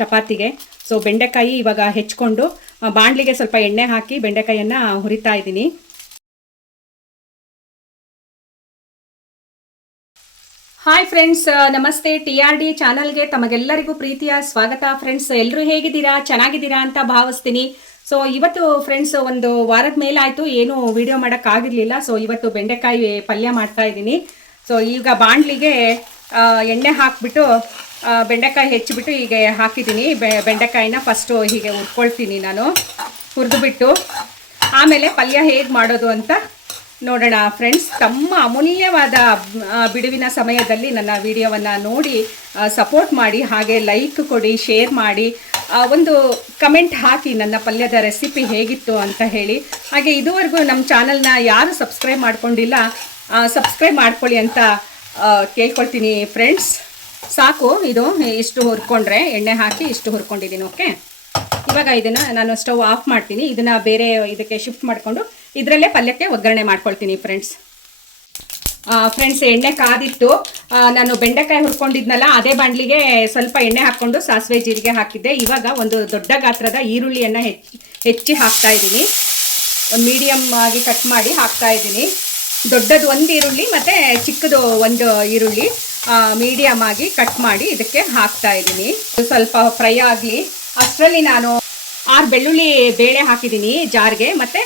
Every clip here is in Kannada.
ಚಪಾತಿಗೆ. ಸೊ ಬೆಂಡೆಕಾಯಿ ಇವಾಗ ಹೆಚ್ಕೊಂಡು ಬಾಂಡ್ಲಿಗೆ ಬಾಣಲಿಗೆ ಸ್ವಲ್ಪ ಎಣ್ಣೆ ಹಾಕಿ ಬೆಂಡೆಕಾಯಿಯನ್ನು ಹುರಿತಾ ಇದ್ದೀನಿ. ಹಾಯ್ ಫ್ರೆಂಡ್ಸ್ ನಮಸ್ತೆ. ಟಿ ಆರ್ ಡಿ ಚಾನಲ್ಗೆ ತಮಗೆಲ್ಲರಿಗೂ ಪ್ರೀತಿಯ ಸ್ವಾಗತ. ಫ್ರೆಂಡ್ಸ್ ಎಲ್ಲರೂ ಹೇಗಿದ್ದೀರಾ? ಚೆನ್ನಾಗಿದ್ದೀರಾ ಅಂತ ಭಾವಿಸ್ತೀನಿ. ಸೊ ಇವತ್ತು ಫ್ರೆಂಡ್ಸ್ ಒಂದು ವಾರದ ಮೇಲಾಯಿತು. ಏನು ವಿಡಿಯೋ ಮಾಡೋಕ್ಕಾಗಿರಲಿಲ್ಲ. ಸೊ ಇವತ್ತು ಬೆಂಡೆಕಾಯಿ ಪಲ್ಯ ಮಾಡ್ತಾ ಇದ್ದೀನಿ. ಸೊ ಈಗ ಬಾಣಲಿಗೆ ಆ, ಎಣ್ಣೆ ಹಾಕ್ಬಿಟ್ಟು ಬೆಂಡೆಕಾಯಿ ಹೆಚ್ಚಿಬಿಟ್ಟು ಹೀಗೆ ಹಾಕಿದ್ದೀನಿ. ಬೆಂಡೆಕಾಯಿನ ಫಸ್ಟು ಹೀಗೆ ಹುರ್ಕೊಳ್ತೀನಿ ನಾನು. ಹುರಿದುಬಿಟ್ಟು ಆಮೇಲೆ ಪಲ್ಯ ಹೇಗೆ ಮಾಡೋದು ಅಂತ ನೋಡೋಣ ಫ್ರೆಂಡ್ಸ್ ತಮ್ಮ ಅಮೂಲ್ಯವಾದ ಬಿಡುವಿನ ಸಮಯದಲ್ಲಿ ನನ್ನ ವಿಡಿಯೋವನ್ನು ನೋಡಿ ಸಪೋರ್ಟ್ ಮಾಡಿ, ಹಾಗೆ ಲೈಕ್ ಕೊಡಿ ಶೇರ್ ಮಾಡಿ ಒಂದು ಕಮೆಂಟ್ ಹಾಕಿ ನನ್ನ ಪಲ್ಯದ ರೆಸಿಪಿ ಹೇಗಿತ್ತು ಅಂತ ಹೇಳಿ. ಹಾಗೆ ಇದುವರೆಗೂ ನಮ್ಮ ಚಾನಲ್ನ ಯಾರು ಸಬ್ಸ್ಕ್ರೈಬ್ ಮಾಡ್ಕೊಂಡಿಲ್ಲ ಸಬ್ಸ್ಕ್ರೈಬ್ ಮಾಡ್ಕೊಳ್ಳಿ ಅಂತ ಕೇಳ್ಕೊಳ್ತೀನಿ ಫ್ರೆಂಡ್ಸ್ ಸಾಕು, ಇದು ಇಷ್ಟು ಹುರ್ಕೊಂಡ್ರೆ, ಎಣ್ಣೆ ಹಾಕಿ ಇಷ್ಟು ಹುರ್ಕೊಂಡಿದ್ದೀನಿ, ಓಕೆ? ಇವಾಗ ಇದನ್ನು ನಾನು ಸ್ಟವ್ ಆಫ್ ಮಾಡ್ತೀನಿ. ಇದನ್ನು ಬೇರೆ ಇದಕ್ಕೆ ಶಿಫ್ಟ್ ಮಾಡಿಕೊಂಡು ಇದರಲ್ಲೇ ಪಲ್ಯಕ್ಕೆ ಒಗ್ಗರಣೆ ಮಾಡ್ಕೊಳ್ತೀನಿ ಫ್ರೆಂಡ್ಸ್ ಫ್ರೆಂಡ್ಸ್ ಎಣ್ಣೆ ಕಾದಿತ್ತು. ನಾನು ಬೆಂಡೆಕಾಯಿ ಹುರ್ಕೊಂಡಿದ್ನಲ್ಲ, ಅದೇ ಬಾಂಡ್ಲಿಗೆ ಸ್ವಲ್ಪ ಎಣ್ಣೆ ಹಾಕ್ಕೊಂಡು ಸಾಸಿವೆ ಜೀರಿಗೆ ಹಾಕಿದ್ದೆ. ಇವಾಗ ಒಂದು ದೊಡ್ಡ ಗಾತ್ರದ ಈರುಳ್ಳಿಯನ್ನು ಹೆಚ್ಚಿ ಹೆಚ್ಚಿ ಹಾಕ್ತಾ ಇದ್ದೀನಿ. ಮೀಡಿಯಮ್ ಆಗಿ ಕಟ್ ಮಾಡಿ ಹಾಕ್ತಾ ಇದ್ದೀನಿ. ದೊಡ್ಡದು ಒಂದು ಈರುಳ್ಳಿ, ಮತ್ತು ಚಿಕ್ಕದು ಒಂದು ಈರುಳ್ಳಿ. ಮೀಡಿಯಮ್ ಆಗಿ ಕಟ್ ಮಾಡಿ ಇದಕ್ಕೆ ಹಾಕ್ತಾ ಇದ್ದೀನಿ. ಸ್ವಲ್ಪ ಫ್ರೈ ಆಗಲಿ. ಅಷ್ಟರಲ್ಲಿ ನಾನು ಆರು ಬೆಳ್ಳುಳ್ಳಿ ಬೇಳೆ ಹಾಕಿದ್ದೀನಿ ಜಾರ್ಗೆ. ಮತ್ತು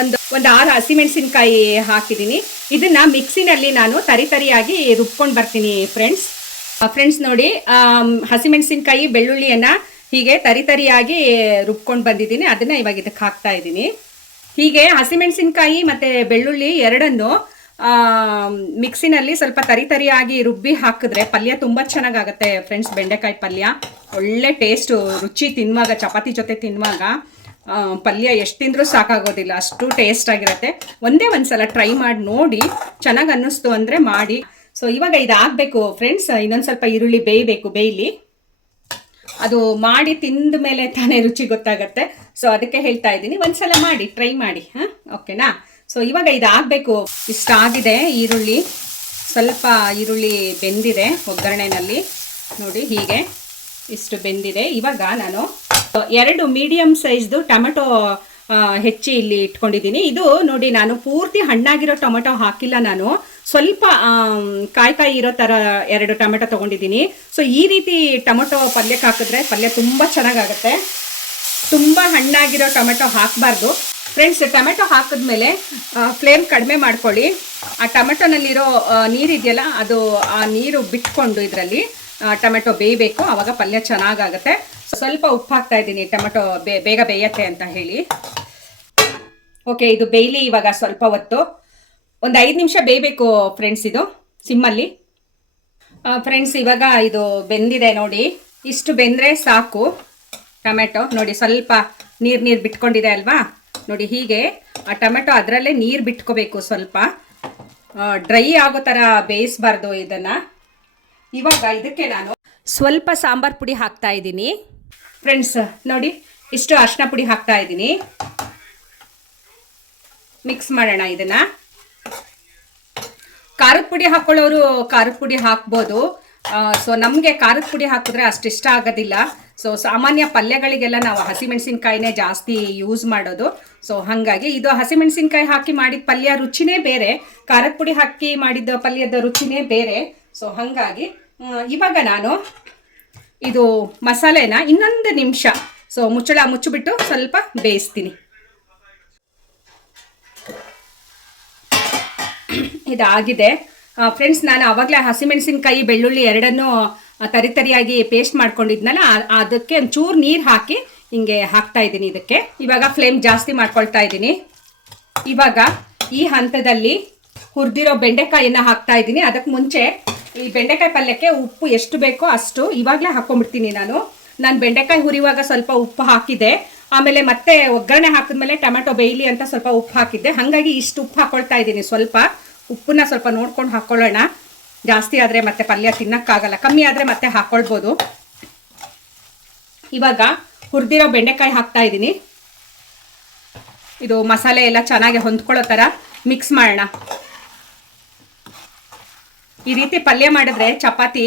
ಒಂದು ಒಂದು ಆರು ಹಸಿಮೆಣಸಿನ್ಕಾಯಿ ಹಾಕಿದ್ದೀನಿ. ಇದನ್ನ ಮಿಕ್ಸಿನಲ್ಲಿ ನಾನು ತರಿ ತರಿಯಾಗಿ ರುಬ್ಕೊಂಡು ಬರ್ತೀನಿ ಫ್ರೆಂಡ್ಸ್ ಫ್ರೆಂಡ್ಸ್ ನೋಡಿ ಹಸಿಮೆಣಸಿನ್ಕಾಯಿ ಬೆಳ್ಳುಳ್ಳಿಯನ್ನು ಹೀಗೆ ತರಿ ತರಿಯಾಗಿ ರುಬ್ಕೊಂಡು ಬಂದಿದ್ದೀನಿ. ಅದನ್ನು ಇವಾಗ ಇದಕ್ಕೆ ಹಾಕ್ತಾ ಇದ್ದೀನಿ. ಹೀಗೆ ಹಸಿಮೆಣಸಿನ್ಕಾಯಿ ಮತ್ತು ಬೆಳ್ಳುಳ್ಳಿ ಎರಡನ್ನು ಮಿಕ್ಸಿನಲ್ಲಿ ಸ್ವಲ್ಪ ತರಿ ತರಿಯಾಗಿ ರುಬ್ಬಿ ಹಾಕಿದ್ರೆ ಪಲ್ಯ ತುಂಬ ಚೆನ್ನಾಗಾಗುತ್ತೆ ಫ್ರೆಂಡ್ಸ್ ಬೆಂಡೆಕಾಯಿ ಪಲ್ಯ. ಒಳ್ಳೆ ಟೇಸ್ಟು ರುಚಿ ತಿನ್ನುವಾಗ, ಚಪಾತಿ ಜೊತೆ ತಿನ್ನುವಾಗ ಪಲ್ಯ ಎಷ್ಟು ತಿಂದರೂ ಸಾಕಾಗೋದಿಲ್ಲ. ಅಷ್ಟು ಟೇಸ್ಟ್ ಆಗಿರುತ್ತೆ. ಒಂದೇ ಒಂದು ಸಲ ಟ್ರೈ ಮಾಡಿ ನೋಡಿ ಚೆನ್ನಾಗಿ ಅನ್ನಿಸ್ತು ಅಂದರೆ ಮಾಡಿ. ಸೊ ಇವಾಗ ಇದಾಗಬೇಕು ಫ್ರೆಂಡ್ಸ್ ಇನ್ನೊಂದು ಸ್ವಲ್ಪ ಈರುಳ್ಳಿ ಬೇಯಬೇಕು, ಬೇಯಲಿ. ಅದು ಮಾಡಿ ತಿಂದ ಮೇಲೆ ತಾನೇ ರುಚಿ ಗೊತ್ತಾಗತ್ತೆ. ಸೊ ಅದಕ್ಕೆ ಹೇಳ್ತಾ ಇದ್ದೀನಿ. ಒಂದ್ಸಲ ಮಾಡಿ ಟ್ರೈ ಮಾಡಿ, ಹಾಂ? ಓಕೆನಾ ಸೊ ಇವಾಗ ಇದಾಗಬೇಕು. ಇಷ್ಟಾಗಿದೆ ಈರುಳ್ಳಿ. ಸ್ವಲ್ಪ ಈರುಳ್ಳಿ ಬೆಂದಿದೆ ಒಗ್ಗರಣೆನಲ್ಲಿ. ನೋಡಿ, ಹೀಗೆ ಇಷ್ಟು ಬೆಂದಿದೆ. ಇವಾಗ ನಾನು ಎರಡು ಮೀಡಿಯಮ್ ಸೈಜ್ದು ಟೊಮೆಟೊ ಹೆಚ್ಚಿ ಇಲ್ಲಿ ಇಟ್ಕೊಂಡಿದ್ದೀನಿ. ಇದು ನೋಡಿ, ನಾನು ಪೂರ್ತಿ ಹಣ್ಣಾಗಿರೋ ಟೊಮೆಟೊ ಹಾಕಿಲ್ಲ ನಾನು. ಸ್ವಲ್ಪ ಕಾಯಿ ಕಾಯಿ ಇರೋ ಥರ ಎರಡು ಟೊಮೆಟೊ ತೊಗೊಂಡಿದ್ದೀನಿ. ಸೊ ಈ ರೀತಿ ಟೊಮೆಟೊ ಪಲ್ಯಕ್ಕೆ ಹಾಕಿದ್ರೆ ಪಲ್ಯ ತುಂಬ ಚೆನ್ನಾಗಾಗುತ್ತೆ. ತುಂಬ ಹಣ್ಣಾಗಿರೋ ಟೊಮೆಟೊ ಹಾಕಬಾರ್ದು. ಫ್ರೆಂಡ್ಸ್ ಟೊಮೆಟೊ ಹಾಕಿದ್ಮೇಲೆ ಫ್ಲೇಮ್ ಕಡಿಮೆ ಮಾಡ್ಕೊಳ್ಳಿ. ಆ ಟೊಮೆಟೊನಲ್ಲಿರೋ ನೀರಿದೆಯಲ್ಲ, ಅದು, ಆ ನೀರು ಬಿಟ್ಕೊಂಡು ಇದರಲ್ಲಿ ಟೊಮೆಟೊ ಬೇಯಬೇಕು. ಆವಾಗ ಪಲ್ಯ ಚೆನ್ನಾಗಾಗುತ್ತೆ. ಸ್ವಲ್ಪ ಉಪ್ಪು ಹಾಕ್ತಾ ಇದ್ದೀನಿ ಟೊಮೆಟೊ ಬೇಗ ಬೇಯತ್ತೆ ಅಂತ ಹೇಳಿ. ಓಕೆ ಇದು ಬೇಯಲಿ ಇವಾಗ ಸ್ವಲ್ಪ ಹೊತ್ತು. ಒಂದು ಐದು ನಿಮಿಷ ಬೇಯಬೇಕು ಫ್ರೆಂಡ್ಸ್ ಇದು, ಸಿಮ್ಮಲ್ಲಿ. ಫ್ರೆಂಡ್ಸ್ ಇವಾಗ ಇದು ಬೆಂದಿದೆ ನೋಡಿ. ಇಷ್ಟು ಬೆಂದರೆ ಸಾಕು ಟೊಮೆಟೊ. ನೋಡಿ, ಸ್ವಲ್ಪ ನೀರು ನೀರು ಬಿಟ್ಕೊಂಡಿದೆ ಅಲ್ವಾ? ನೋಡಿ, ಹೀಗೆ, ಆ ಟೊಮೆಟೊ ಅದರಲ್ಲೇ ನೀರು ಬಿಟ್ಕೋಬೇಕು ಸ್ವಲ್ಪ. ಡ್ರೈ ಆಗೋ ಥರ ಬೇಯಿಸ್ಬಾರ್ದು ಇದನ್ನು. ಇವಾಗ ಇದಕ್ಕೆ ನಾನು ಸ್ವಲ್ಪ ಸಾಂಬಾರ್ ಪುಡಿ ಹಾಕ್ತಾ ಇದ್ದೀನಿ. ಫ್ರೆಂಡ್ಸ್ ನೋಡಿ, ಇಷ್ಟು ಅರ್ಶಿನ ಪುಡಿ ಹಾಕ್ತಾ ಇದ್ದೀನಿ. ಮಿಕ್ಸ್ ಮಾಡೋಣ ಇದನ್ನ. ಖಾರದ ಪುಡಿ ಹಾಕೊಳ್ಳೋರು ಖಾರದ ಪುಡಿ ಹಾಕ್ಬೋದು. ಸೊ ನಮಗೆ ಖಾರದ ಪುಡಿ ಹಾಕಿದ್ರೆ ಅಷ್ಟು ಇಷ್ಟ ಆಗೋದಿಲ್ಲ. ಸೊ ಸಾಮಾನ್ಯ ಪಲ್ಯಗಳಿಗೆಲ್ಲ ನಾವು ಹಸಿಮೆಣಸಿನ್ಕಾಯಿನೇ ಜಾಸ್ತಿ ಯೂಸ್ ಮಾಡೋದು. ಸೊ ಹಾಗಾಗಿ ಇದು ಹಸಿಮೆಣಸಿನ್ಕಾಯಿ ಹಾಕಿ ಮಾಡಿದ ಪಲ್ಯ ರುಚಿನೇ ಬೇರೆ, ಖಾರದ ಪುಡಿ ಹಾಕಿ ಮಾಡಿದ ಪಲ್ಯದ ರುಚಿನೇ ಬೇರೆ. ಸೊ ಹಾಗಾಗಿ ಇವಾಗ ನಾನು ಇದು ಮಸಾಲೆನ ಇನ್ನೊಂದು ನಿಮಿಷ. ಸೊ ಮುಚ್ಚಳ ಮುಚ್ಚಿಬಿಟ್ಟು ಸ್ವಲ್ಪ ಬೇಯಿಸ್ತೀನಿ. ಇದಾಗಿದೆ. ಫ್ರೆಂಡ್ಸ್ ನಾನು ಆವಾಗಲೇ ಹಸಿಮೆಣಸಿನಕಾಯಿ, ಬೆಳ್ಳುಳ್ಳಿ ಎರಡನ್ನೂ ತರಿತರಿಯಾಗಿ ತರಿ ತರಿಯಾಗಿ ಪೇಸ್ಟ್ ಮಾಡ್ಕೊಂಡಿದ್ನಲ್ಲ ಅದಕ್ಕೆ ಒಂಚೂರು ನೀರು ಹಾಕಿ ಹಿಂಗೆ ಹಾಕ್ತಾ ಇದ್ದೀನಿ ಇದಕ್ಕೆ. ಇವಾಗ ಫ್ಲೇಮ್ ಜಾಸ್ತಿ ಮಾಡ್ಕೊಳ್ತಾ ಇದ್ದೀನಿ. ಇವಾಗ ಈ ಹಂತದಲ್ಲಿ ಹುರಿದಿರೋ ಬೆಂಡೆಕಾಯಿನ ಹಾಕ್ತಾ ಇದ್ದೀನಿ. ಅದಕ್ಕೆ ಮುಂಚೆ ಈ ಬೆಂಡೆಕಾಯಿ ಪಲ್ಯಕ್ಕೆ ಉಪ್ಪು ಎಷ್ಟು ಬೇಕೋ ಅಷ್ಟು ಇವಾಗಲೇ ಹಾಕ್ಕೊಂಡ್ಬಿಡ್ತೀನಿ ನಾನು. ನಾನು ಬೆಂಡೆಕಾಯಿ ಹುರಿಯುವಾಗ ಸ್ವಲ್ಪ ಉಪ್ಪು ಹಾಕಿದೆ ಆಮೇಲೆ ಮತ್ತೆ ಒಗ್ಗರಣೆ ಹಾಕಿದ್ಮೇಲೆ ಟೊಮೆಟೊ ಬೇಯಲಿ ಅಂತ ಸ್ವಲ್ಪ ಉಪ್ಪು ಹಾಕಿದ್ದೆ. ಹಾಗಾಗಿ ಇಷ್ಟು ಉಪ್ಪು ಹಾಕ್ಕೊಳ್ತಾ ಇದ್ದೀನಿ ಸ್ವಲ್ಪ. ಉಪ್ಪನ್ನ ಸ್ವಲ್ಪ ನೋಡ್ಕೊಂಡು ಹಾಕ್ಕೊಳ್ಳೋಣ ಜಾಸ್ತಿ ಆದರೆ ಮತ್ತೆ ಪಲ್ಯ ತಿನ್ನಕ್ಕಾಗಲ್ಲ. ಕಮ್ಮಿ ಆದರೆ ಮತ್ತೆ ಹಾಕ್ಕೊಳ್ಬೋದು ಇವಾಗ ಹುರಿದಿರೋ ಬೆಂಡೆಕಾಯಿ ಹಾಕ್ತಾ ಇದ್ದೀನಿ. ಇದು ಮಸಾಲೆ ಎಲ್ಲ ಚೆನ್ನಾಗಿ ಹೊಂದ್ಕೊಳ್ಳೋ ಥರ ಮಿಕ್ಸ್ ಮಾಡೋಣ. ಈ ರೀತಿ ಪಲ್ಯ ಮಾಡಿದ್ರೆ ಚಪಾತಿ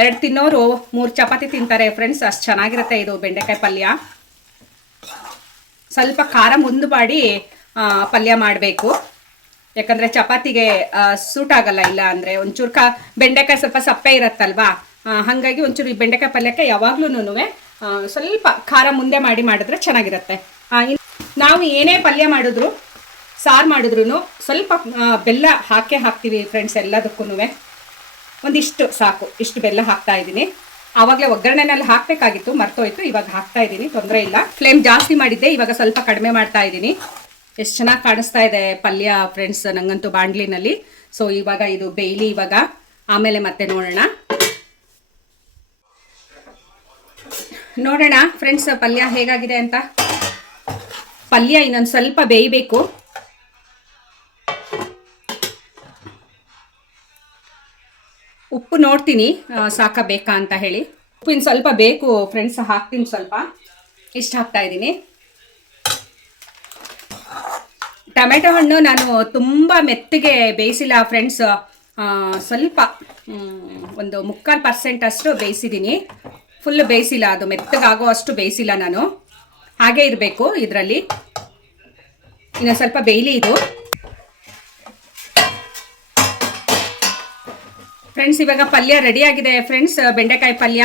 ಎರಡು ತಿನ್ನೋರು ಮೂರು ಚಪಾತಿ ತಿಂತಾರೆ ಫ್ರೆಂಡ್ಸ್ ಅಷ್ಟು ಚೆನ್ನಾಗಿರುತ್ತೆ ಇದು ಬೆಂಡೆಕಾಯಿ ಪಲ್ಯ. ಸ್ವಲ್ಪ ಖಾರ ಮುಂದು ಮಾಡಿ ಪಲ್ಯ ಮಾಡಬೇಕು. ಯಾಕಂದರೆ ಚಪಾತಿಗೆ ಸೂಟ್ ಆಗಲ್ಲ, ಇಲ್ಲ ಅಂದ್ರೆ ಒಂಚೂರು ಬೆಂಡೆಕಾಯಿ ಸ್ವಲ್ಪ ಸಪ್ಪೆ ಇರತ್ತಲ್ವಾ? ಹಂಗಾಗಿ ಒಂಚೂರು ಈ ಬೆಂಡೆಕಾಯಿ ಪಲ್ಯಕ್ಕೆ ಯಾವಾಗ್ಲೂ ಸ್ವಲ್ಪ ಖಾರ ಮುಂದೆ ಮಾಡಿ ಮಾಡಿದ್ರೆ ಚೆನ್ನಾಗಿರುತ್ತೆ. ನಾವು ಏನೇ ಪಲ್ಯ ಮಾಡಿದ್ರು, ಸಾರು ಮಾಡಿದ್ರು ಸ್ವಲ್ಪ ಬೆಲ್ಲ ಹಾಕೇ ಹಾಕ್ತೀವಿ ಫ್ರೆಂಡ್ಸ್ ಎಲ್ಲದಕ್ಕೂ ಒಂದಿಷ್ಟು ಸಾಕು, ಇಷ್ಟು ಬೆಲ್ಲ ಹಾಕ್ತಾ ಇದ್ದೀನಿ. ಆವಾಗಲೇ ಒಗ್ಗರಣೆನಲ್ಲಿ ಹಾಕಬೇಕಾಗಿತ್ತು, ಮರ್ತೋಯ್ತು, ಇವಾಗ ಹಾಕ್ತಾ ಇದ್ದೀನಿ, ತೊಂದರೆ ಇಲ್ಲ. ಫ್ಲೇಮ್ ಜಾಸ್ತಿ ಮಾಡಿದ್ದೆ ಇವಾಗ ಸ್ವಲ್ಪ ಕಡಿಮೆ ಮಾಡ್ತಾ ಇದ್ದೀನಿ. ಎಷ್ಟು ಚೆನ್ನಾಗಿ ಕಾಣಿಸ್ತಾ ಇದೆ ಪಲ್ಯ ಫ್ರೆಂಡ್ಸ್ ನಂಗಂತೂ ಬಾಂಡ್ಲಿನಲ್ಲಿ. ಸೊ ಇವಾಗ ಇದು ಬೇಯ್ಲಿ ಇವಾಗ. ಆಮೇಲೆ ಮತ್ತೆ ನೋಡೋಣ. ನೋಡೋಣ ಫ್ರೆಂಡ್ಸ್ ಪಲ್ಯ ಹೇಗಾಗಿದೆ ಅಂತ. ಪಲ್ಯ ಇನ್ನೊಂದು ಸ್ವಲ್ಪ ಬೇಯಬೇಕು. ಉಪ್ಪು ನೋಡ್ತೀನಿ ಸಾಕ ಬೇಕಾ ಅಂತ ಹೇಳಿ. ಉಪ್ಪು ಸ್ವಲ್ಪ ಬೇಕು ಫ್ರೆಂಡ್ಸ್ ಹಾಕ್ತೀನಿ ಸ್ವಲ್ಪ. ಇಷ್ಟ ಹಾಕ್ತಾ ಇದ್ದೀನಿ. ಟೊಮೆಟೊ ಹಣ್ಣು ನಾನು ತುಂಬ ಮೆತ್ತಗೆ ಬೇಯಿಸಿಲ್ಲ ಫ್ರೆಂಡ್ಸ್ ಸ್ವಲ್ಪ ಒಂದು ಮುಕ್ಕಾಲು ಪರ್ಸೆಂಟ್ ಅಷ್ಟು ಬೇಯಿಸಿದ್ದೀನಿ ಫುಲ್ ಬೇಯಿಸಿಲ್ಲ, ಅದು ಮೆತ್ತಗಾಗೋ ಅಷ್ಟು ಬೇಯಿಸಿಲ್ಲ ನಾನು. ಹಾಗೆ ಇರಬೇಕು ಇದರಲ್ಲಿ. ಇನ್ನು ಸ್ವಲ್ಪ ಬೇಯಲಿ ಇದು. ಫ್ರೆಂಡ್ಸ್ ಇವಾಗ ಪಲ್ಯ ರೆಡಿ ಆಗಿದೆ ಫ್ರೆಂಡ್ಸ್ ಬೆಂಡೆಕಾಯಿ ಪಲ್ಯ.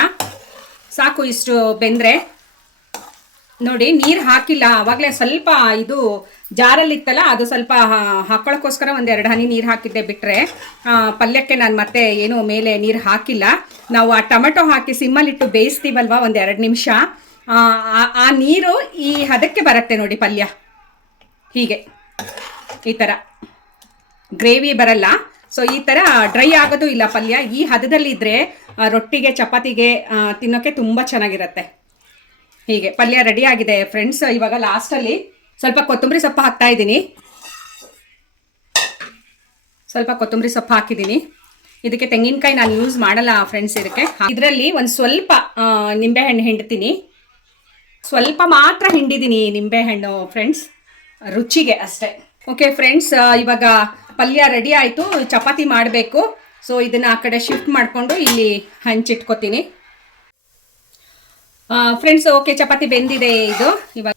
ಸಾಕು ಇಷ್ಟು ಬೆಂದರೆ. ನೋಡಿ, ನೀರು ಹಾಕಿಲ್ಲ. ಆವಾಗಲೇ ಸ್ವಲ್ಪ ಇದು ಜಾರಲ್ಲಿತ್ತಲ್ಲ, ಅದು ಸ್ವಲ್ಪ ಹಾಕೊಳ್ಳೋಕ್ಕೋಸ್ಕರ ಒಂದು ಎರಡು ಹನಿ ನೀರು ಹಾಕಿದ್ದೆ ಬಿಟ್ಟರೆ ಪಲ್ಯಕ್ಕೆ ನಾನು ಮತ್ತೆ ಏನು ಮೇಲೆ ನೀರು ಹಾಕಿಲ್ಲ. ನಾವು ಆ ಟೊಮೆಟೊ ಹಾಕಿ ಸಿಮ್ಮಲ್ಲಿಟ್ಟು ಬೇಯಿಸ್ತೀವಲ್ವ ಒಂದು ಎರಡು ನಿಮಿಷ. ಆ ನೀರು ಈ ಹದಕ್ಕೆ ಬರುತ್ತೆ ನೋಡಿ ಪಲ್ಯ. ಹೀಗೆ. ಈ ಥರ ಗ್ರೇವಿ ಬರಲ್ಲ. ಸೊ ಈ ಥರ ಡ್ರೈ ಆಗೋದು ಇಲ್ಲ ಪಲ್ಯ. ಈ ಹದದಲ್ಲಿ ಇದ್ರೆ ರೊಟ್ಟಿಗೆ, ಚಪಾತಿಗೆ ತಿನ್ನೋಕ್ಕೆ ತಿನ್ನೋಕೆ ತುಂಬ ಚೆನ್ನಾಗಿರುತ್ತೆ. ಹೀಗೆ, ಪಲ್ಯ ರೆಡಿ ಆಗಿದೆ ಫ್ರೆಂಡ್ಸ್ ಇವಾಗ ಲಾಸ್ಟಲ್ಲಿ ಸ್ವಲ್ಪ ಕೊತ್ತಂಬರಿ ಸೊಪ್ಪು ಹಾಕ್ತಾ ಇದ್ದೀನಿ. ಸ್ವಲ್ಪ ಕೊತ್ತಂಬರಿ ಸೊಪ್ಪು ಹಾಕಿದ್ದೀನಿ. ಇದಕ್ಕೆ ತೆಂಗಿನಕಾಯಿ ನಾನು ಯೂಸ್ ಮಾಡಲ್ಲ ಫ್ರೆಂಡ್ಸ್ ಇದಕ್ಕೆ. ಇದರಲ್ಲಿ ಒಂದು ಸ್ವಲ್ಪ ನಿಂಬೆಹಣ್ಣು ಹಿಂಡ್ತೀನಿ. ಸ್ವಲ್ಪ ಮಾತ್ರ ಹಿಂಡಿದ್ದೀನಿ ನಿಂಬೆಹಣ್ಣು ಫ್ರೆಂಡ್ಸ್ ರುಚಿಗೆ ಅಷ್ಟೇ. ಓಕೆ ಫ್ರೆಂಡ್ಸ್ ಇವಾಗ ಪಲ್ಯ ರೆಡಿ ಆಯಿತು. ಚಪಾತಿ ಮಾಡಬೇಕು. ಸೊ ಇದನ್ನು ಆ ಕಡೆ ಶಿಫ್ಟ್ ಮಾಡಿಕೊಂಡು ಇಲ್ಲಿ ಹಂಚಿಟ್ಕೋತೀನಿ. ಫ್ರೆಂಡ್ಸ್ ಓಕೆ ಚಪಾತಿ ಬೆಂದಿದೆ ಇದು. ಇವಾಗ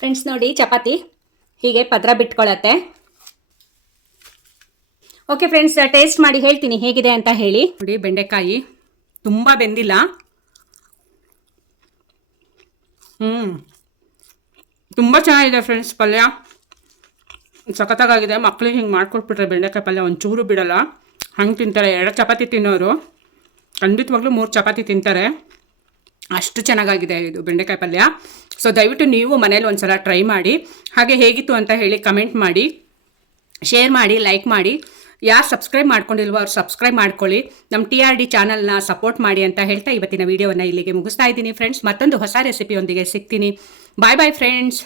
ಫ್ರೆಂಡ್ಸ್ ನೋಡಿ, ಚಪಾತಿ ಹೀಗೆ ಪದ್ರ ಬಿಟ್ಕೊಳತ್ತೆ. ಓಕೆ ಫ್ರೆಂಡ್ಸ್ ಟೇಸ್ಟ್ ಮಾಡಿ ಹೇಳ್ತೀನಿ ಹೇಗಿದೆ ಅಂತ ಹೇಳಿ. ನೋಡಿ, ಬೆಂಡೆಕಾಯಿ ತುಂಬ ಬೆಂದಿಲ್ಲ. ಹ್ಞೂ ತುಂಬ ಚೆನ್ನಾಗಿದೆ ಫ್ರೆಂಡ್ಸ್ ಪಲ್ಯ. ಸಖತ್ತಾಗಿದೆ ಮಕ್ಕಳಿಗೆ ಹಿಂಗೆ ಮಾಡಿಕೊಟ್ಬಿಟ್ರೆ ಬೆಂಡೆಕಾಯಿ ಪಲ್ಯ ಒಂಚೂರು ಬಿಡಲ್ಲ. ಹಂಗೆ ತಿಂತಾರೆ. ಎರಡು ಚಪಾತಿ ತಿನ್ನೋರು. ಖಂಡಿತವಾಗ್ಲೂ ಮೂರು ಚಪಾತಿ ತಿಂತಾರೆ. ಅಷ್ಟು ಚೆನ್ನಾಗಾಗಿದೆ ಇದು ಬೆಂಡೆಕಾಯಿ ಪಲ್ಯ. ಸೊ ದಯವಿಟ್ಟು ನೀವು ಮನೇಲಿ ಒಂದು ಸಲ ಟ್ರೈ ಮಾಡಿ. ಹಾಗೆ ಹೇಗಿತ್ತು ಅಂತ ಹೇಳಿ ಕಮೆಂಟ್ ಮಾಡಿ. ಶೇರ್ ಮಾಡಿ, ಲೈಕ್ ಮಾಡಿ. ಯಾರು ಸಬ್ಸ್ಕ್ರೈಬ್ ಮಾಡ್ಕೊಂಡಿಲ್ವೋ ಅವ್ರು ಸಬ್ಸ್ಕ್ರೈಬ್ ಮಾಡ್ಕೊಳ್ಳಿ. ನಮ್ಮ ಟಿ ಆರ್ ಡಿ ಚಾನಲ್ನ ಸಪೋರ್ಟ್ ಮಾಡಿ ಅಂತ ಹೇಳ್ತಾ ಇವತ್ತಿನ ವಿಡಿಯೋವನ್ನು ಇಲ್ಲಿಗೆ ಮುಗಿಸ್ತಾ ಇದ್ದೀನಿ. ಫ್ರೆಂಡ್ಸ್ ಮತ್ತೊಂದು ಹೊಸ ರೆಸಿಪಿಯೊಂದಿಗೆ ಸಿಗ್ತೀನಿ. ಬಾಯ್ ಬಾಯ್ ಫ್ರೆಂಡ್ಸ್